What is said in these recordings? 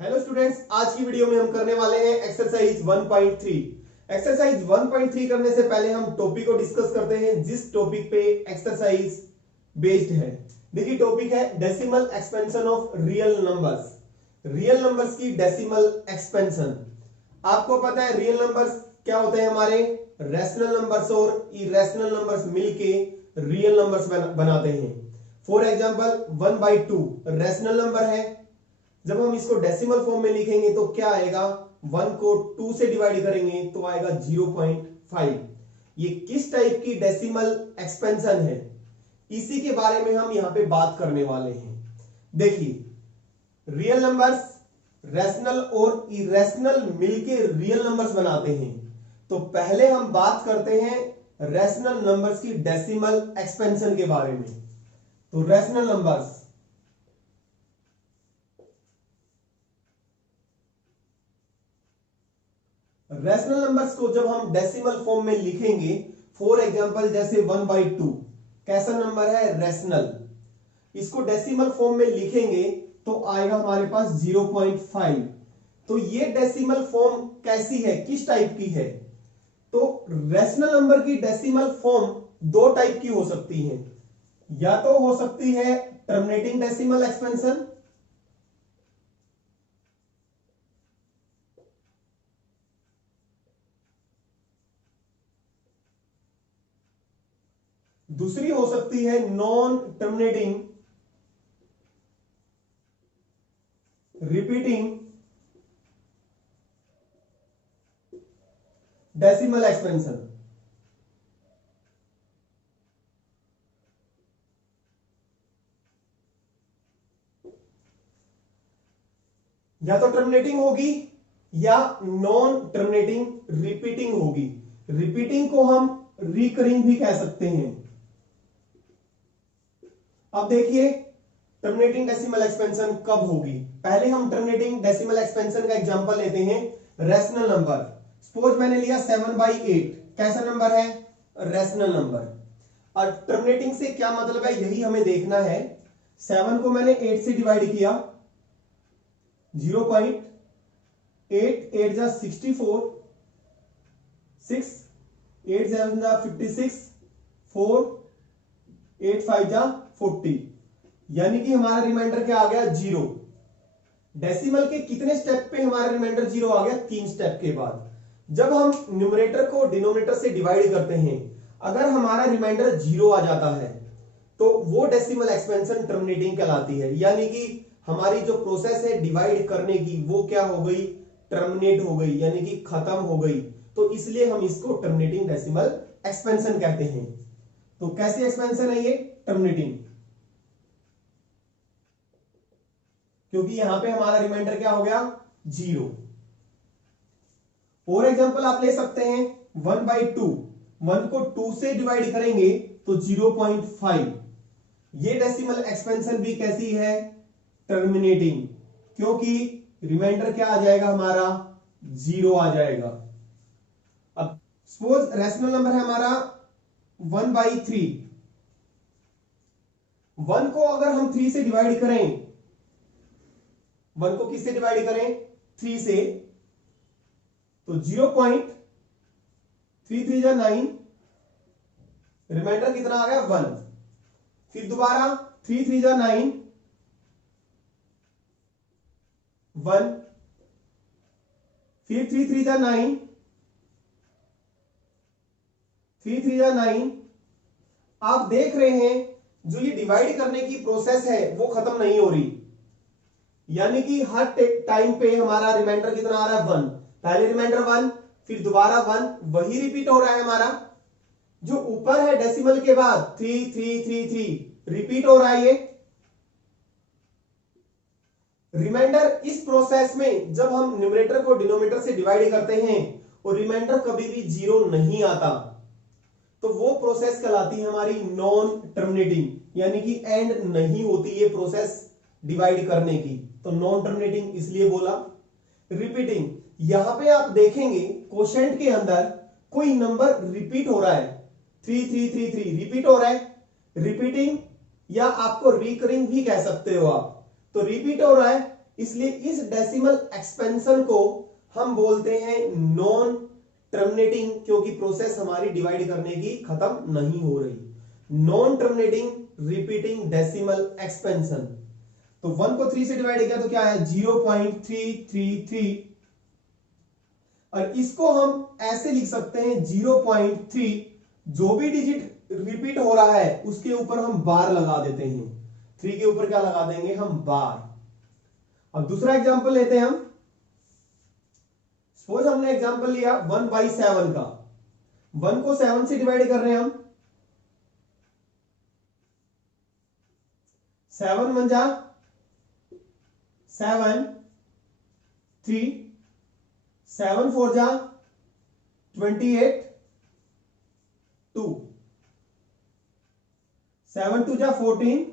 Hello students, आज की video में हम करने वाले हैं एक्सरसाइज 1.3। एक्सरसाइज 1.3 करने से पहले हम टॉपिक को डिस्कस करते हैं जिस टॉपिक पे एक्सरसाइज बेस्ड है। देखिए, टॉपिक है decimal expansion of real numbers. Real numbers की डेसिमल एक्सपेंशन। आपको पता है रियल नंबर्स क्या होते हैं, हमारे रैशनल नंबर्स और इरेशनल नंबर्स मिलके रियल नंबर्स बनाते हैं। फॉर एग्जांपल 1/2 रैशनल नंबर है। जब हम इसको डेसिमल फॉर्म में लिखेंगे तो क्या आएगा, 1 को 2 से डिवाइड करेंगे तो आएगा 0.5। ये किस टाइप की डेसिमल एक्सपेंशन है, इसी के बारे में हम यहां पे बात करने वाले हैं। देखिए, रियल नंबर्स रैशनल और इरेशनल मिलके रियल नंबर्स बनाते हैं। तो पहले हम बात करते हैं रैशनल नंबर्स की डेसिमल एक्सपेंशन के बारे में। तो रैशनल नंबर्स, रैशनल नंबर्स को जब हम डेसिमल फॉर्म में लिखेंगे, फॉर एग्जांपल जैसे 1/2 कैसा नंबर है, रैशनल। इसको डेसिमल फॉर्म में लिखेंगे तो आएगा हमारे पास 0.5। तो ये डेसिमल फॉर्म कैसी है, किस टाइप की है? तो रैशनल नंबर की डेसिमल फॉर्म दो टाइप की हो सकती है। या तो हो सकती है टर्मिनेटिंग डेसिमल एक्सपेंशन, दूसरी हो सकती है non terminating repeating decimal expansion. या तो टर्मिनेटिंग होगी या नॉन टर्मिनेटिंग रिपीटिंग होगी। रिपीटिंग को हम रिकरिंग भी कह सकते हैं। अब देखिए, टर्मिनेटिंग डेसिमल एक्सपेंशन कब होगी। पहले हम टर्मिनेटिंग डेसिमल एक्सपेंशन का एग्जांपल लेते हैं रैशनल नंबर। सपोज मैंने लिया 7/8, कैसा नंबर है, रैशनल नंबर। और टर्मिनेटिंग से क्या मतलब है, यही हमें देखना है। 7 को मैंने 8 से डिवाइड किया, 0.8 8 जा 64, 6 8 7 जा 56, 4 8 5 जा 40, यानी कि हमारा रिमाइंडर क्या आ गया, 0। डेसिमल के कितने स्टेप पे हमारा रिमाइंडर 0 आ गया, 3 स्टेप के बाद। जब हम न्यूमरेटर को डिनोमिनेटर से डिवाइड करते हैं, अगर हमारा रिमाइंडर 0 आ जाता है तो वो डेसिमल एक्सपेंशन टर्मिनेटिंग कहलाती है। यानी कि हमारी जो प्रोसेस है डिवाइड करने की, वो क्या हो गई, टर्मिनेट हो गई, यानी कि खत्म हो गई। तो इसलिए हम इसको टर्मिनेटिंग डेसिमल एक्सपेंशन कहते हैं। तो कैसी एक्सपेंशन है ये, टर्मिनेटिंग, क्योंकि यहां पे हमारा रिमाइंडर क्या हो गया, 0। और एग्जांपल आप ले सकते हैं 1/2, 1 को 2 से डिवाइड करेंगे तो 0.5। ये डेसिमल एक्सपेंशन भी कैसी है, टर्मिनेटिंग, क्योंकि रिमाइंडर क्या आ जाएगा हमारा, 0 आ जाएगा। अब सपोज रैशनल नंबर है हमारा 1/3। 1 को अगर हम 3 से डिवाइड करें, 1 को किससे डिवाइड करें, 3 से, तो 0.33 जा 9, रिमाइंडर कितना आ गया, 1। फिर दोबारा 3 3 जा 9, 1, फिर 3 3 जा 9, 3 3 जा 9। आप देख रहे हैं जो ये डिवाइड करने की प्रोसेस है वो खत्म नहीं हो रही, यानी कि हर टाइम पे हमारा रिमाइंडर कितना आ रहा है, 1। पहले रिमाइंडर 1, फिर दोबारा 1, वही रिपीट हो रहा है हमारा। जो ऊपर है डेसिमल के बाद 3 3 3 3 रिपीट हो रहा है ये रिमाइंडर। इस प्रोसेस में जब हम न्यूमरेटर को डिनोमिनेटर से डिवाइड करते हैं और रिमाइंडर कभी भी 0 नहीं आता, तो वो प्रोसेस कहलाती है हमारी नॉन टर्मिनेटिंग, यानी कि एंड नहीं होती ये प्रोसेस डिवाइड करने की। तो नॉन टर्मिनेटिंग इसलिए बोला। रिपीटिंग, यहां पे आप देखेंगे क्वोशेंट के अंदर कोई नंबर रिपीट हो रहा है, 3333 रिपीट हो रहा है। रिपीटिंग या आपको रिकरिंग भी कह सकते हो आप। तो रिपीट हो रहा है, इसलिए इस डेसिमल एक्सपेंशन को हम बोलते हैं नॉन टर्मिनेटिंग, क्योंकि प्रोसेस हमारी डिवाइड करने की खत्म नहीं हो रही। Non terminating repeating decimal expansion. तो 1 को 3 से डिवाइड किया तो क्या है 0.333, और इसको हम ऐसे लिख सकते हैं 0.3, जो भी डिजिट रिपीट हो रहा है उसके ऊपर हम बार लगा देते हैं। 3 के ऊपर क्या लगा देंगे हम बार। अब दूसरा एग्जांपल लेते हैं हम। सपोज हमने एग्जांपल लिया 1/7 का। 1 को 7 से डिवाइड कर रहे हैं हम। 7 1 जा 7, 3, 7 4 जा 28, 2, 7 2 जा 14,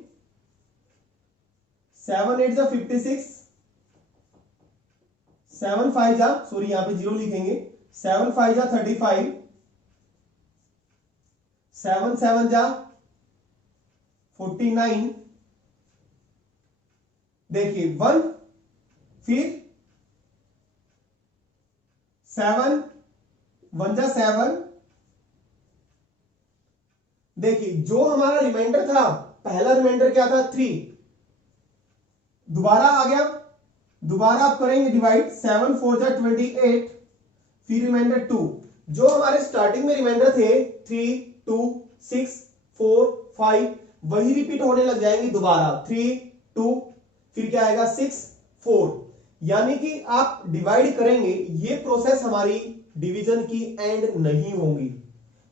7 8 जा 56, 7 5 जा, सॉरी यहां पे 0 लिखेंगे, 7 5 जा 35, 7 7 जा 49। देखिए 1, फिर 7 1 जा 7। देखिए जो हमारा रिमाइंडर था, पहला रिमाइंडर क्या था 3, दोबारा आ गया, दोबारा आप करेंगे डिवाइड, 7 4 जा 28, फिर रिमाइंडर 2। जो हमारे स्टार्टिंग में रिमाइंडर थे 3 2 6 4 5, वही रिपीट होने लग जाएंगे दोबारा, 3 2, फिर क्या आएगा 6 4। यानी कि आप डिवाइड करेंगे, ये प्रोसेस हमारी डिवीजन की एंड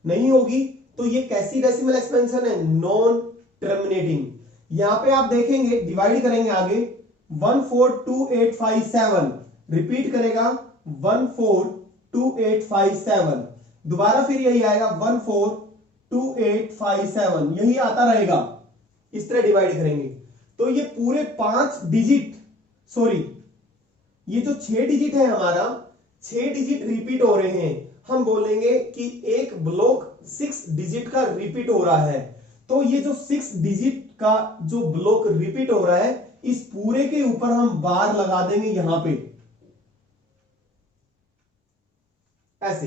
नहीं होगी। तो ये कैसी डेसिमल एक्सपेंशन है, नॉन टर्मिनेटिंग। यहां पे आप देखेंगे डिवाइड करेंगे आगे 142857, रिपीट करेगा 142857, दोबारा फिर यही आएगा 142857, यही आता रहेगा। इस तरह डिवाइड करेंगे तो ये पूरे 5 डिजिट, सॉरी ये जो 6 डिजिट है हमारा, 6 डिजिट रिपीट हो रहे हैं। हम बोलेंगे कि एक ब्लॉक 6 डिजिट का रिपीट हो रहा है। तो ये जो 6 डिजिट का जो ब्लॉक रिपीट हो रहा है, इस पूरे के ऊपर हम बार लगा देंगे यहां पे ऐसे,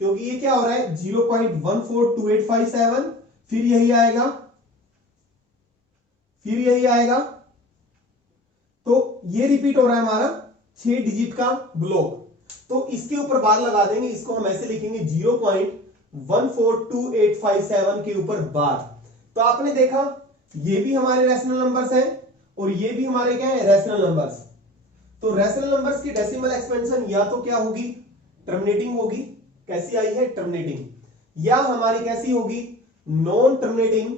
क्योंकि ये क्या हो रहा है 0.142857, फिर यही आएगा, फिर यही आएगा। तो ये रिपीट हो रहा है हमारा 6 डिजिट का ब्लॉक, तो इसके ऊपर बार लगा देंगे। इसको हम ऐसे लिखेंगे 0.142857 के ऊपर बार। तो आपने देखा ये भी हमारे रैशनल नंबर्स हैं और ये भी हमारे क्या है रैशनल नंबर्स। तो रैशनल नंबर्स की डेसिमल एक्सपेंशन या तो क्या होगी टर्मिनेटिंग होगी, कैसी आई है टर्मिनेटिंग, या हमारी कैसी होगी non terminating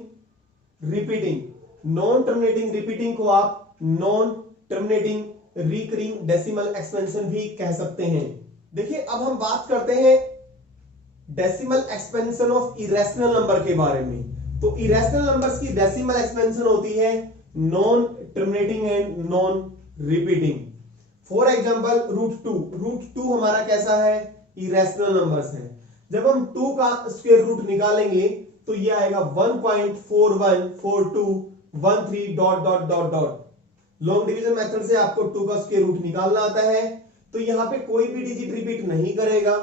repeating. Non terminating repeating को आप non terminating recurring decimal expansion भी कह सकते हैं। देखिए अब हम बात करते हैं decimal expansion of irrational number के बारे में। तो इरेशनल नंबर्स की डेसिमल एक्सपेंशन होती है non terminating and non repeating. For example √2 हमारा कैसा है इरेशनल नंबर्स है। जब हम 2 का स्क्वायर रूट निकालेंगे तो ये आएगा 1.414213 ... लॉन्ग डिवीजन मेथड से आपको 2 का स्क्वायर रूट निकालना आता है। तो यहां पे कोई भी डिजिट रिपीट नहीं करेगा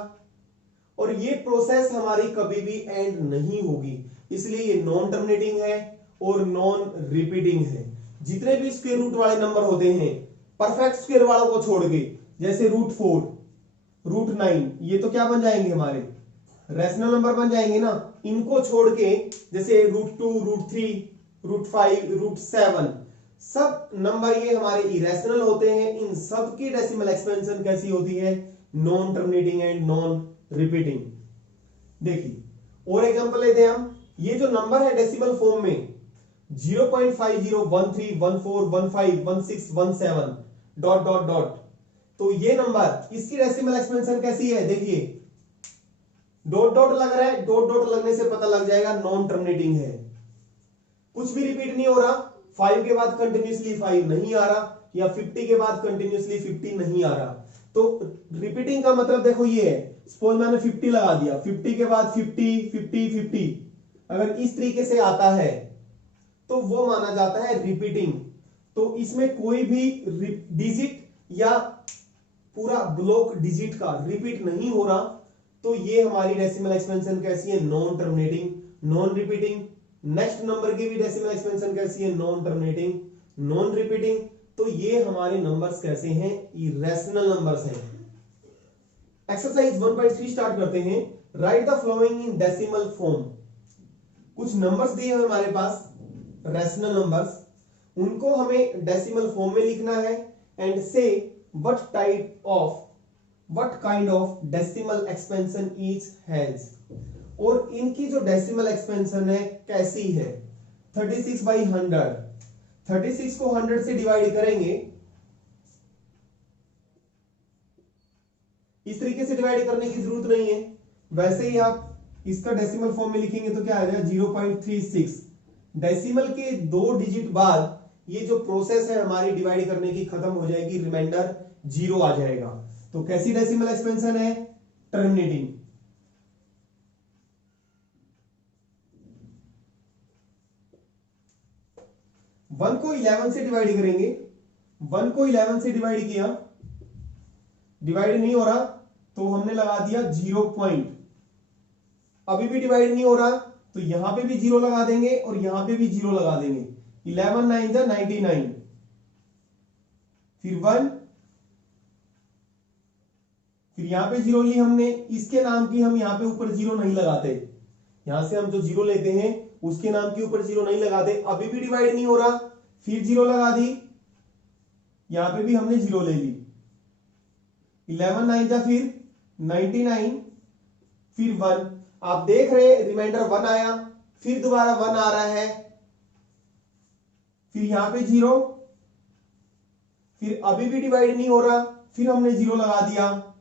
और ये प्रोसेस हमारी कभी भी एंड नहीं होगी, इसलिए ये नॉन टर्मिनेटिंग है और नॉन रिपीटिंग है। जितने भी स्क्वायर रूट वाले नंबर होते हैं परफेक्ट स्क्वायर वालों को छोड़ के, जैसे √4 √9, ये तो क्या बन जाएंगे हमारे रैशनल नंबर बन जाएंगे ना। इनको छोड़ के जैसे √2 √3 √5 √7 सब नंबर ये हमारे इरेशनल होते हैं। इन सब की डेसिमल एक्सपेंशन कैसी होती है non terminating and non repeating. देखिए और एग्जांपल लेते हैं हम। ये जो नंबर है डेसिमल फॉर्म में 0.50 13 14 15 16 17 ... तो ये नंबर इसकी डेसिमल एक्सपेंशन कैसी है, देखिए डॉट डॉट लग रहा है, डॉट डॉट लगने से पता लग जाएगा नॉन टर्मिनेटिंग है। कुछ भी रिपीट नहीं हो रहा, 5 के बाद कंटिन्यूसली 5 नहीं आ रहा, या 50 के बाद कंटिन्यूसली 50 नहीं आ रहा। तो रिपीटिंग का मतलब देखो ये है, सपोज मैंने 50 लगा दिया, 50 के बाद 50 50 50, अगर इस तरीके से आता है तो वो माना जाता है रिपीटिंग। तो इसमें कोई भी डिजिट या पूरा ब्लॉक डिजिट का रिपीट नहीं हो रहा, तो ये हमारी डेसिमल एक्सपेंशन कैसी है, non terminating, non repeating. Next number की भी डेसिमल एक्सपेंशन कैसी है, नॉन टर्मिनेटिंग, नॉन रिपीटिंग। तो ये हमारे नंबर्स कैसे हैं, इरेशनल नंबर्स हैं। एक्सरसाइज 1.3 स्टार्ट करते हैं। Right the following in decimal form. कुछ नंबर्स दिए हैं हमारे पास, रैशनल नंबर्स, उनको हमें डेसिमल फॉर्म में लिखना है। एंड से what kind of decimal expansion each has, और इनकी जो डेसिमल एक्सपेंशन है कैसी है। 36/100, 36 को 100 से डिवाइड करेंगे, इस तरीके से डिवाइड करने की जरूरत नहीं है, वैसे ही आप इसका डेसिमल फॉर्म में लिखेंगे तो क्या आ जाएगा 0.36। डेसिमल के 2 डिजिट बाद ये जो प्रोसेस है हमारी डिवाइड करने की खत्म हो जाएगी, रिमाइंडर 0 आ जाएगा। तो कैसी डेसिमल एक्सपेंशन है, टर्मिनेटिंग। वन को 11 से डिवाइड करेंगे, 1 को 11 से डिवाइड किया, डिवाइड नहीं हो रहा तो हमने लगा दिया 0 पॉइंट। अभी भी डिवाइड नहीं हो रहा तो यहां पे भी 0 लगा देंगे और यहां पे भी 0 लगा देंगे। 11 9 जा 99, फिर 1, फिर यहां पे 0 ली हमने, इसके नाम की हम यहां पे ऊपर 0 नहीं लगाते, यहां से हम जो 0 लेते हैं उसके नाम के ऊपर 0 नहीं लगाते। अभी भी डिवाइड नहीं हो रहा, फिर 0 लगा दी, यहां पे भी हमने 0 ले ली। 11 9 जा फिर 99, फिर 1। आप देख रहे हैं रिमाइंडर 1 आया, फिर दोबारा 1 आ रहा है, फिर यहां पे 0, फिर अभी भी डिवाइड नहीं हो रहा, फिर हमने 0 लगा दिया,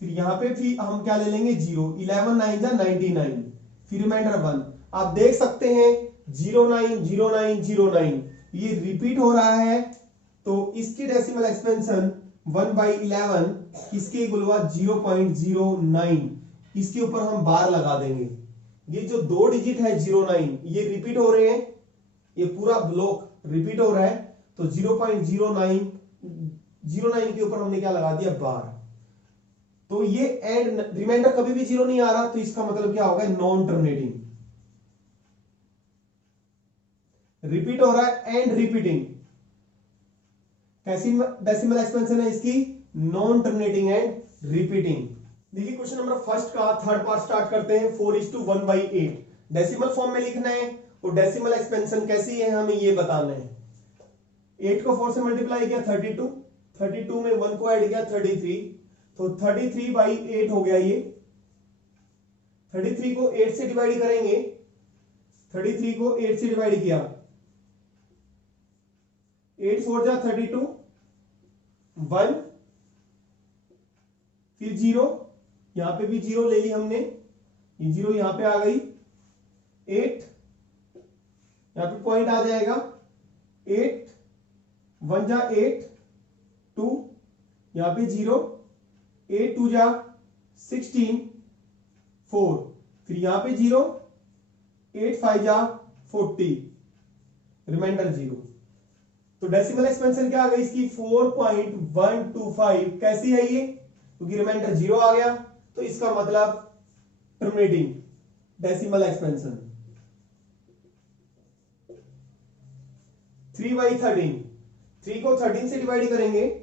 फिर यहां पे फिर हम क्या ले लेंगे 0। 11 9 जा 99, फिर रिमाइंडर 1। आप देख सकते हैं 09 09 09 ये रिपीट हो रहा है, तो इसकी डेसिमल एक्सपेंशन 1/11 किसके इक्वल हुआ 0.09। इसके ऊपर हम बार लगा देंगे। ये जो 2 डिजिट है 09 ये रिपीट हो रहे हैं, ये पूरा ब्लॉक रिपीट हो रहा है, तो 0.09 09 के ऊपर हमने क्या लगा दिया, बार। तो ये एंड रिमाइंडर कभी भी 0 नहीं आ रहा, तो इसका मतलब क्या होगा, नॉन टर्मिनेटिंग। रिपीट हो रहा है एंड रिपीटिंग। कैसी डेसिमल एक्सपेंशन है इसकी, नॉन टर्मिनेटिंग एंड रिपीटिंग। देखिए क्वेश्चन नंबर फर्स्ट का थर्ड पार्ट स्टार्ट करते हैं। 4:1/8 डेसिमल फॉर्म में लिखना है और डेसिमल एक्सपेंशन कैसी है हमें ये बताना है। 8 को 4 से मल्टीप्लाई किया 32, 32 में 1 को ऐड किया 33, तो 33/8 हो गया ये। 33 को 8 से डिवाइड करेंगे, 33 को 8 से डिवाइड किया, 8 4 जा 32, 1, फिर 0, यहां पे भी 0 ले ली हमने, ये 0 यहां पे आ गई, 8 यहां पे पॉइंट आ जाएगा, 8 1 जा 8, 2 यहां पे 0, 8 2 जा 16, 4, फिर यहां पे 0, 8 5 जा 40, रिमाइंडर 0। तो डेसिमल एक्सपेंशन क्या आ गई इसकी 4.125। कैसी है ये, क्योंकि रिमाइंडर 0 आ गया, तो इसका मतलब टर्मिनेटिंग डेसिमल एक्सपेंशन। 3/13, 3 को 13 से डिवाइड करेंगे,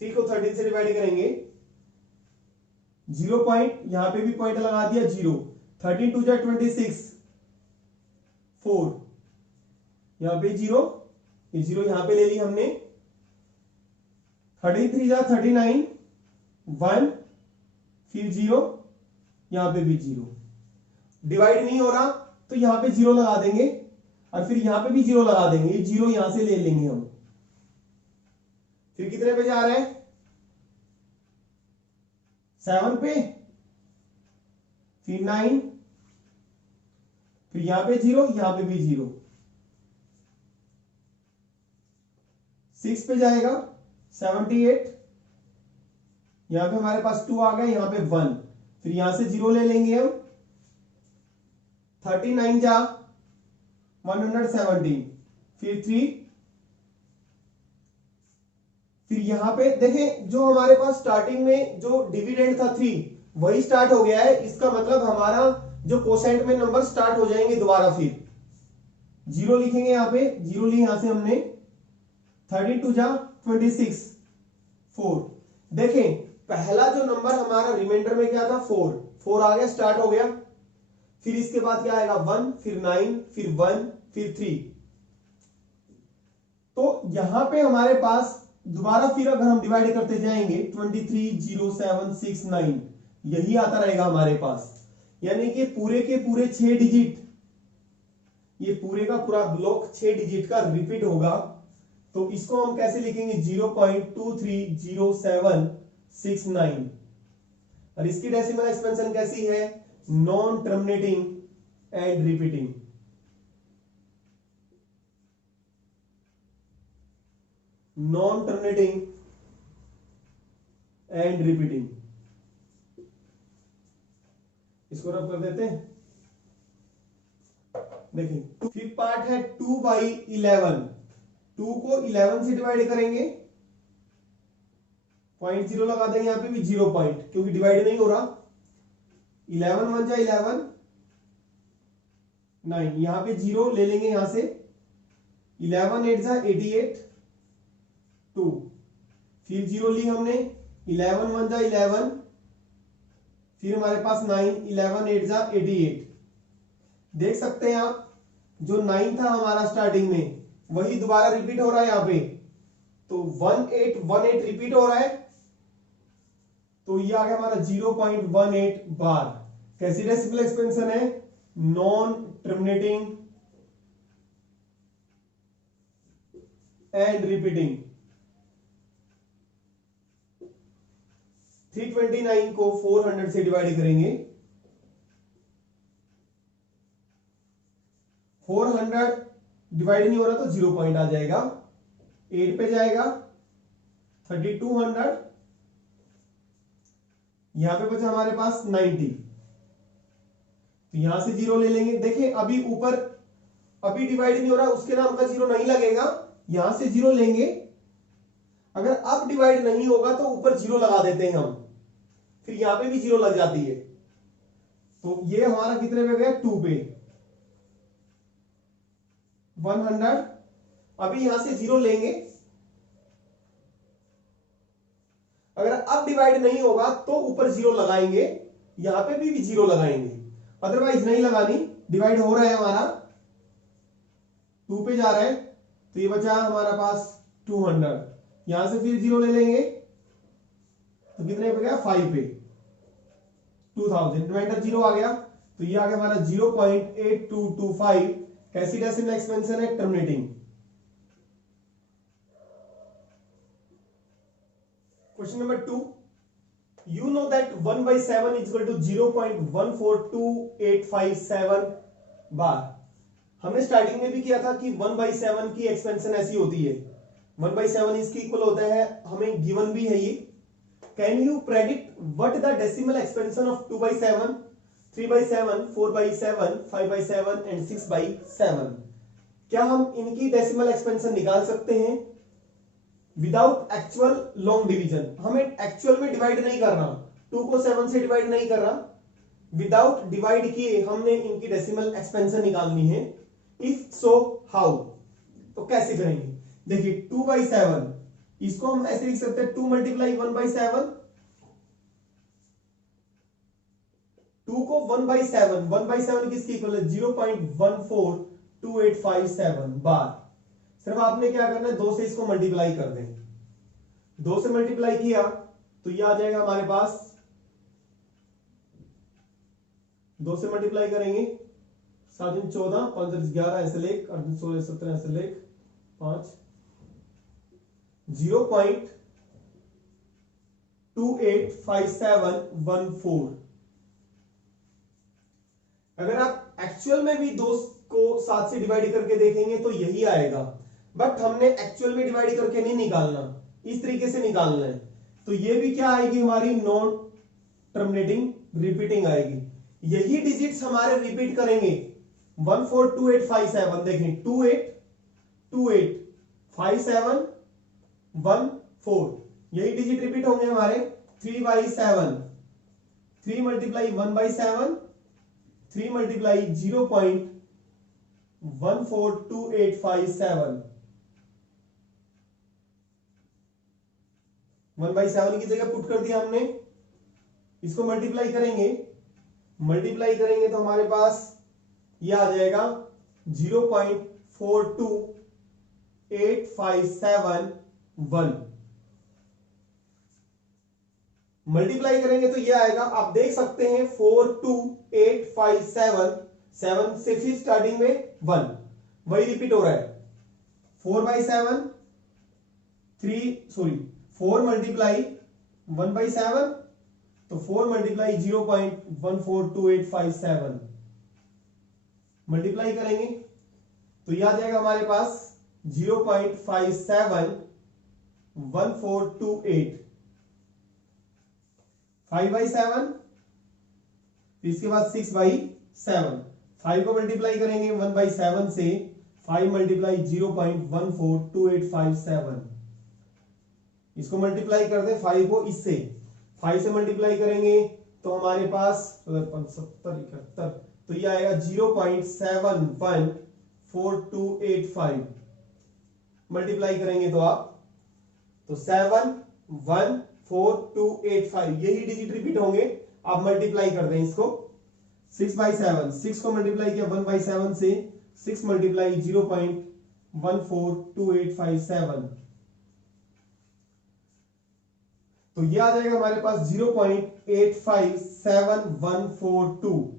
3 को 13 से डिवाइड करेंगे, 0 पॉइंट, यहां पे भी पॉइंट लगा दिया 0, 13 2 जा 26, 4 यहां पे 0, ये 0 यहां पे ले ली हमने, 33 जा 39, 1, फिर 0, यहां पे भी 0। डिवाइड नहीं हो रहा तो यहां पे 0 लगा देंगे और फिर यहां पे भी 0 लगा देंगे, ये 0 यहां से ले लेंगे हम। फिर कितने पे जा रहे हैं, 7 पे, फिर 9, फिर यहां पे 0, यहां पे भी 0, 6 पे जाएगा 78, यहां पे हमारे पास 2 आ गया, यहां पे 1, फिर यहां से 0 ले लेंगे हम, 39 जा 117, फिर 3, फिर यहां पे देखें जो हमारे पास स्टार्टिंग में जो डिविडेंड था 3 वही स्टार्ट हो गया है। इसका मतलब हमारा जो कोसेंट में नंबर स्टार्ट हो जाएंगे दोबारा, फिर 0 लिखेंगे यहां पे, 0 ली यहां से हमने, 32 जा 26, 4। देखें पहला जो नंबर हमारा रिमाइंडर में क्या था 4, 4 आ गया, स्टार्ट हो गया। फिर इसके बाद क्या आएगा 1, फिर 9, फिर 1, फिर 3। तो यहां पे हमारे पास दोबारा फिर अगर हम डिवाइड करते जाएंगे 23, 0, 7, 6, 9 यही आता रहेगा हमारे पास। यानी कि पूरे के पूरे 6 डिजिट, ये पूरे का पूरा ब्लॉक 6 डिजिट का रिपीट होगा। तो इसको हम कैसे लिखेंगे 0.230769, और इसकी डेसिमल एक्सपेंशन कैसी है, non terminating and repeating. Non terminating and repeating, इसको रब कर देते हैं। देखिए फिर पार्ट है 2/11, 2 को 11 से डिवाइड करेंगे, 0.0 लगा देंगे यहां पे भी 0 पॉइंट, क्योंकि डिवाइड नहीं हो रहा। 11 1 जा 11, 9 यहां पे 0 ले लेंगे यहां से, 11 8 जा 88, 2 फिर 0 ली हमने, 11 1 जा 11, फिर हमारे पास 9, 11 8 जा 88। देख सकते हैं आप जो 9 था हमारा स्टार्टिंग में वही दोबारा रिपीट हो रहा है यहां पे, तो 1818 रिपीट हो रहा है। तो ये आ गया हमारा 0.18 बार। कैसी डेसिमल एक्सपेंशन है, नॉन टर्मिनेटिंग एंड रिपीटिंग। 329 को 400 से डिवाइड करेंगे, 400 डिवाइड नहीं हो रहा तो 0 पॉइंट आ जाएगा, 8 पे जाएगा, 3200, यहां पे बचा हमारे पास 90, तो यहां से 0 ले लेंगे। देखिए अभी ऊपर अभी डिवाइड नहीं हो रहा, उसके नाम का 0 नहीं लगेगा, यहां से 0 लेंगे। अगर अब डिवाइड नहीं होगा तो ऊपर 0 लगा देते हैं हम, फिर यहां पे भी 0 लग जाती है। तो ये हमारा कितने पे गया 2 पे, 100। अभी यहां से 0 लेंगे, अगर अब डिवाइड नहीं होगा तो ऊपर 0 लगाएंगे, यहां पे भी 0 लगाएंगे, अदरवाइज नहीं लगानी। डिवाइड हो रहा है हमारा, 2 पे जा रहा है, तो ये बचा हमारा पास 200, यहां से फिर 0 ले लेंगे, तो कितने पे गया 5 पे, 2000, रिमाइंडर 0 आ गया, तो ये आ गया हमारा 0.8225। कैसी डेसिमल एक्सपेंशन है, terminating. Question number 2, you know that 1/7 is equal to 0.142857 बार। हमने स्टार्टिंग में भी किया था कि 1/7 की एक्सपेंशन ऐसी होती है, 1/7 इसकी इक्वल होता है, हमें गिवन भी है ये। Can you predict what the decimal expansion of 2/7, 3/7, 4/7, 5/7 and 6/7? क्या हम इनकी डेसिमल एक्सपेंशन निकाल सकते हैं विदाउट एक्चुअल लॉन्ग डिवीजन? हमें एक्चुअल में डिवाइड नहीं करना, 2 को 7 से डिवाइड नहीं करना, विदाउट डिवाइड किए हमने इनकी डेसिमल एक्सपेंशन निकालनी है। If so how? तो कैसे करेंगे? देखिए 2/7 इसको हम ऐसे लिख सकते हैं 2 मल्टीप्लाई 1/7, 2 को 1/7, 1/7 किसकी इक्वल है 0.142857 बार। सिर्फ आपने क्या करना है 2 से इसको मल्टीप्लाई कर दें, 2 से मल्टीप्लाई किया तो ये आ जाएगा हमारे पास, 2 से मल्टीप्लाई करेंगे 7 14 5 11 ऐसे लेख 16 17 ऐसे लेख 5, 0.285714। अगर आप एक्चुअल में भी 2 को 7 से डिवाइड करके देखेंगे तो यही आएगा, बट हमने एक्चुअल में डिवाइड करके नहीं निकालना, इस तरीके से निकालना है। तो ये भी क्या आएगी हमारी नॉन टर्मिनेटिंग रिपीटिंग आएगी। यही डिजिट्स हमारे रिपीट करेंगे, 142857, देखें 282714, यही डिजिट रिपीट होंगे हमारे। 3/7, 3 मल्टीप्लाई 1/7, 3 मल्टीप्लाई 0.142857, 1/7 की जगह पुट कर दिया हमने। इसको मल्टीप्लाई करेंगे तो हमारे पास ये आ जाएगा 0.42857 मल्टीप्लाई करेंगे तो ये आएगा, आप देख सकते हैं 42857, 7 से फिर स्टार्टिंग में 1, वही रिपीट हो रहा है। 4/7, 4 मल्टीप्लाई 1/7, तो 4 मल्टीप्लाई 0.142857 मल्टीप्लाई करेंगे तो यह आ जाएगा हमारे पास 0.571428। 5/7, इसके बाद 6/7, 5 को मल्टीप्लाई करेंगे 1/7 से, 5 मल्टीप्लाई 0.142857, इसको मल्टीप्लाई कर दें 5 को इससे, 5 से मल्टीप्लाई करेंगे तो हमारे पास 70 तो ये आएगा 0.714285 मल्टीप्लाई करेंगे तो आप, तो 714285 यही डिजिट रिपीट होंगे। आप मल्टीप्लाई कर दें इसको 6/7, 6 को मल्टीप्लाई किया 1/7 से, 6 मल्टीप्लाई 0.142857, तो ये आ जाएगा हमारे पास 0.85742